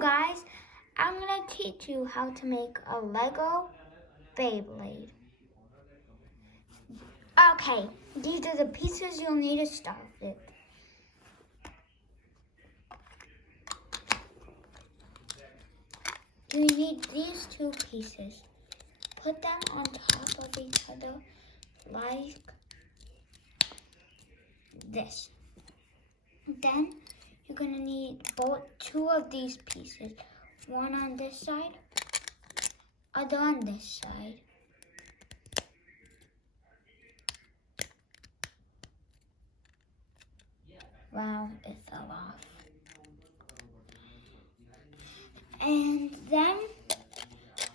guys, I'm going to teach you how to make a Lego Beyblade. Okay, these are the pieces you'll need to start with. You need these two pieces. Put them on top of each other like this. Then you're going to need two of these pieces. One on this side, other on this side. Wow, it fell off. And then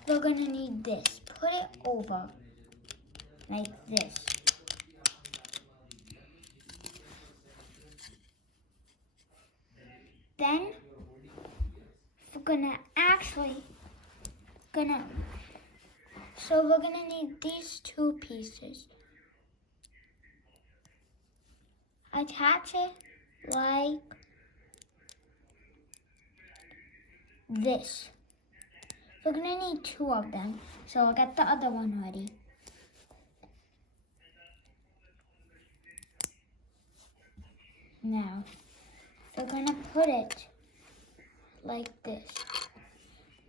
we're going to need this. Put it over like this. Then we're gonna need these two pieces. Attach it like this. We're gonna need two of them, so I'll get the other one ready. Now, we're gonna put it like this.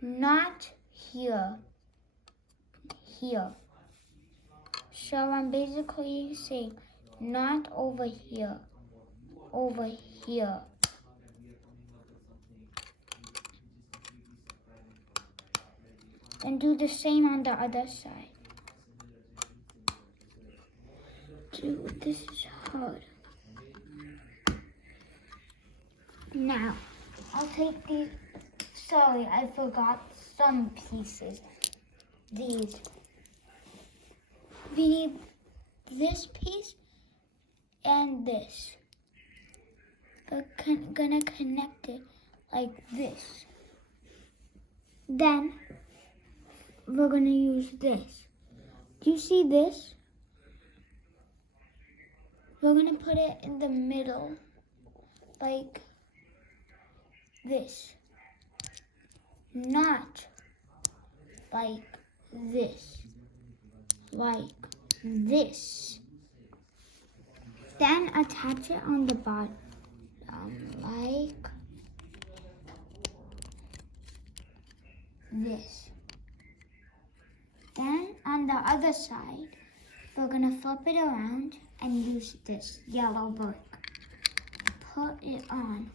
Not here. Here. So I'm basically saying not over here. Over here. And do the same on the other side. Dude, this is hard. Now, I'll take these. Sorry, I forgot some pieces. These. We need this piece and this. We're gonna connect it like this. Then, we're gonna use this. Do you see this? We're gonna put it in the middle, like this. Not like this. Like this. Then attach it on the bottom, like this. Then on the other side, we're gonna flip it around and use this yellow brick. Put it on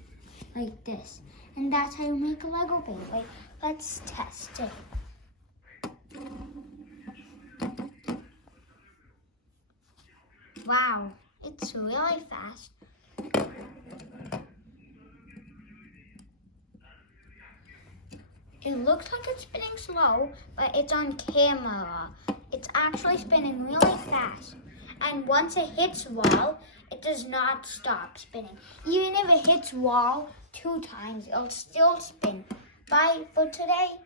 like this. And that's how you make a Lego Beyblade. Let's test it. Wow, it's really fast. It looks like it's spinning slow, but it's on camera. It's actually spinning really fast. And once it hits wall, it does not stop spinning. Even if it hits wall 2 times, it'll still spin. Bye for today.